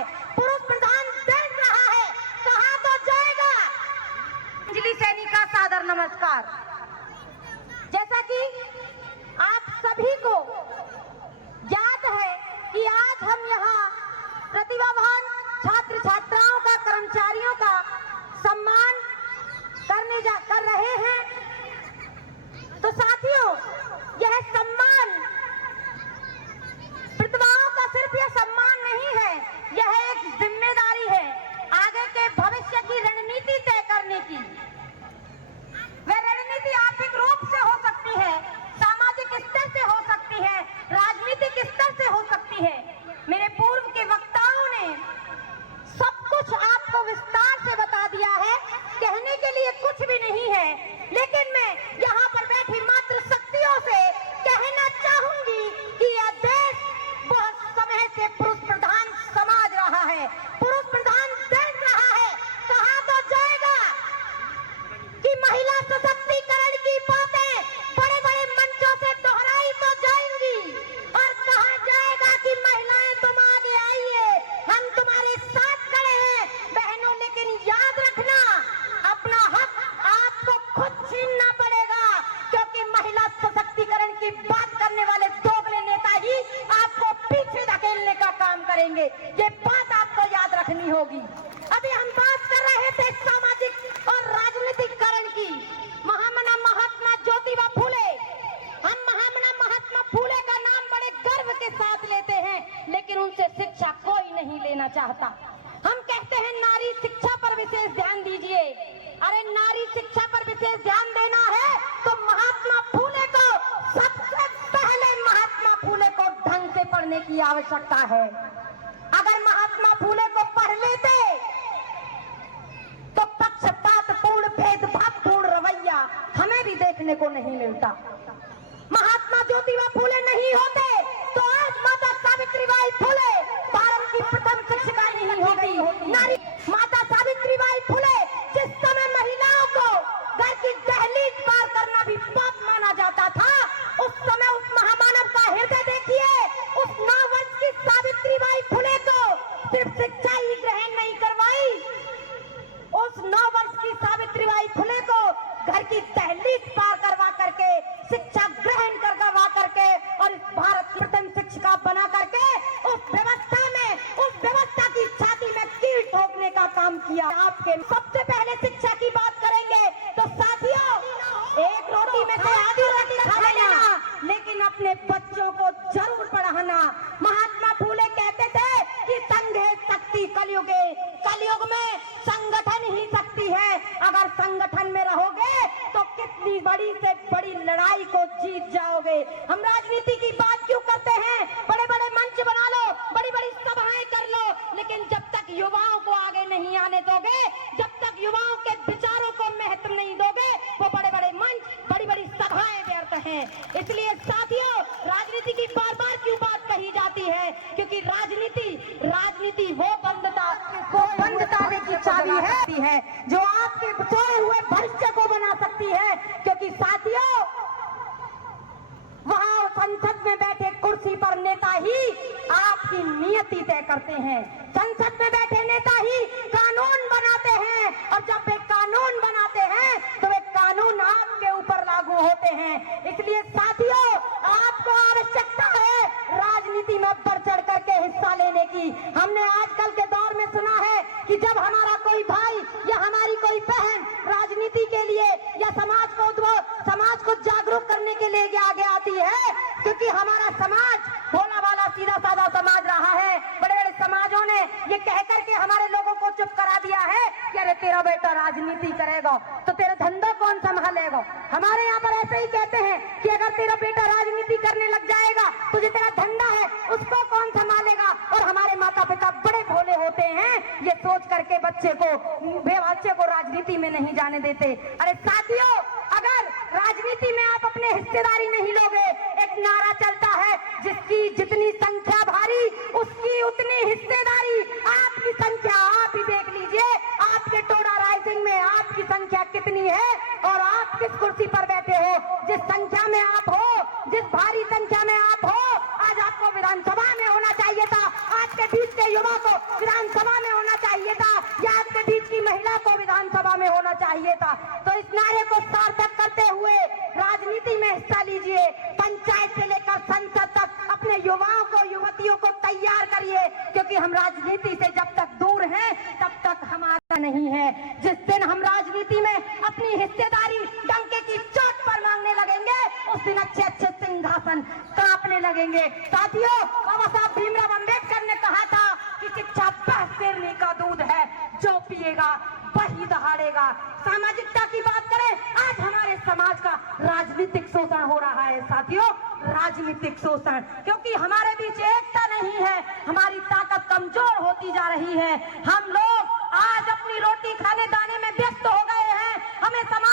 है, पुरुष प्रधान देश रहा है, कहाँ तो जाएगा। अंजलि सैनी का सादर नमस्कार। जैसा कि आप सभी को याद है कि आज हम यहाँ प्रतिभावान छात्र छात्राओं का, कर्मचारियों का सम्मान कर रहे हैं, तो साथियों यह सम्मान प्रतिभाओं का सिर्फ यह सम्मान नहीं है, यह एक जिम्मेदारी है आगे के भविष्य की रणनीति तय करने की। वह रणनीति आर्थिक रूप से हो सकती है, सामाजिक स्तर से हो सकती है, राजनीतिक स्तर से हो सकती है। मेरे पूर्व के वक्ताओं ने सब कुछ आपको विस्तार से बता दिया है, कहने के लिए कुछ भी नहीं है, लेकिन मैं यहाँ पर बैठी मात्र शक्तियों से कहना चाहूंगी कि यह देश बहुत समय से पुरुष प्रधान समाज रहा है, पुरुष प्रधान देश रहा है, कहाँ तो जाएगा कि महिला सशक्तिकरण की बातें बड़े बड़े मंचों से दोहराई तो जाएंगी, और कहा जाएगा कि महिलाएं तुम आगे आइए, हम तुम्हारे साथ खड़े हैं बहनों। लेकिन याद रखना, अपना हक आपको खुद छीनना पड़ेगा, क्योंकि महिला सशक्तिकरण की बात करने वाले दोगले नेता ही आपको पीछे धकेलने का काम करेंगे। ये बात आपको याद रखनी होगी। अभी हम बात कर रहे थे सामाजिक और राजनीतिकरण की। महामना महात्मा ज्योतिबा फूले, हम महामना महात्मा फूले का नाम बड़े गर्व के साथ लेते हैं, लेकिन उनसे शिक्षा कोई नहीं लेना चाहता। हम कहते हैं नारी शिक्षा पर विशेष ध्यान दीजिए। अरे नारी शिक्षा पर विशेष ध्यान देना है तो महात्मा फूले को, सबसे पहले महात्मा फूले को ढंग से पढ़ने की आवश्यकता है। अगर महात्मा फूले को पढ़ लेते तो पक्षपातपूर्ण, भेदभावपूर्ण रवैया हमें भी देखने को नहीं मिलता। महात्मा ज्योतिबा फूले नहीं होते तो आज माता सावित्रीबाई फूले भारत की प्रथम शिक्षिका नहीं होगी। नारी माता सावित्रीबाई फूले, जिस समय महिलाओं को घर की दहलीज पार करना भी पाप माना जाता था, उस समय उस महामानव का हृदय देखिए। उस 9 वर्ष की सावित्रीबाई फूले को सिर्फ शिक्षा ही ग्रहण नहीं करवाई, उस 9 वर्ष की सावित्रीबाई फूले को घर की दहलीज पार करवा करके, शिक्षा ग्रहण करवा करके, और इस भारत की प्रथम शिक्षिका बना करके उस व्यवस्था की छाती में कील ठोकने का काम किया। आपके सबसे पहले शिक्षा की बात करेंगे तो साथियों, एक रोटी में से आधी रोटी खा लेना, लेकिन अपने बच्चों को जरूर पढ़ाना। महात्मा फूले कहते थे कि संघे शक्ति कलयुगे, कलयुग में संगठन ही शक्ति है। अगर संगठन में रहोगे तो कितनी बड़ी से बड़ी लड़ाई को जीत जाओगे। हम राजनीति की बात क्यों करते हैं? बड़े बड़े मंच बना लो, बड़ी बड़ी सभाएं कर लो, लेकिन जब तक युवाओं को आगे नहीं आने दोगे, जब तक युवाओं के विचारों को महत्व नहीं दोगे, वो बड़े बड़े मंच, बड़ी बड़ी सभाएं व्यर्थ हैं। इसलिए साथियों, राजनीति की बार बार क्यों बात कही जाती है? क्योंकि राजनीति वो बंद ताले की चाबी है जो आपके सोए हुए भविष्य को बना सकती है। क्योंकि साथियों, वहां संसद में बैठे कुर्सी पर नेता ही आपकी नियति तय करते हैं। संसद में बैठे नेता ही कानून बनाते हैं, और जब वे कानून बनाते हैं तो वे कानून आपके ऊपर लागू होते हैं। इसलिए साथियों, आपको आवश्यकता है राजनीति में बढ़ चढ़ करके हिस्सा लेने की। हमने आजकल के दौर में सुना है कि जब हमारा कोई भाई या हमारी कोई बहन राजनीति के लिए या समाज को जागरूक करने के लिए आगे आती है, क्योंकि हमारा समाज भोला वाला सीधा साधा समाज रहा है। बड़े बड़े समाजों ने ये कह करके हमारे लोगों को चुप करा दिया है कि अरे तेरा बेटा राजनीति करेगा तो तेरा धंधा कौन संभालेगा। हमारे यहाँ पर ऐसे ही कहते हैं कि अगर तेरा बेटा राजनीति करने लग जाएगा, तुझे तेरा धंधा है उसको कौन संभालेगा। और हमारे माता पिता बड़े भोले होते हैं, ये सोच करके बच्चे को राजनीति में नहीं जाने देते। अरे साथियों, अगर राजनीति में आप अपने हिस्सेदारी नहीं लोगे, एक नारा चलता है जिसकी जितनी संख्या भारी उसकी उतनी हिस्सेदारी। आपकी संख्या आप ही देख लीजिए, आपके टोडा राइजिंग में आपकी संख्या कितनी है और आप किस कुर्सी पर बैठे हो। जिस संख्या में आप हो, जिस भारी संख्या में आप हो, आज आपको विधानसभा में होना चाहिए था। आज के बीच के युवा को विधानसभा में होना चाहिए था, या आपके बीच की महिला को विधानसभा में होना चाहिए था। तो इस नारे को सार्थक करते हुए राजनीति में हिस्सा लीजिए। पंचायत से लेकर संसद तक अपने युवाओं को, युवतियों को तैयार करिए, क्योंकि हम राजनीति से जब तक दूर हैं तब तक हमारा नहीं है। जिस दिन हम राजनीति में अपनी हिस्सेदारी डंके की चोट पर मांगने लगेंगे, उस दिन अच्छे अच्छे सिंहासन कांपने लगेंगे। साथियों, बाबा साहब भीमराव अंबेडकर ने कहा था कि शिक्षा बह शेरनी का दूध है, जो पिएगा वही दहाड़ेगा। सामाजिकता की बात करें, आज हमारे समाज का राजनीतिक शोषण हो रहा है साथियों, राजनीतिक शोषण, क्योंकि हमारे बीच एकता नहीं है, हमारी ताकत कमजोर होती जा रही है। हम लोग आज अपनी रोटी खाने दाने में व्यस्त हो गए हैं। हमें समाज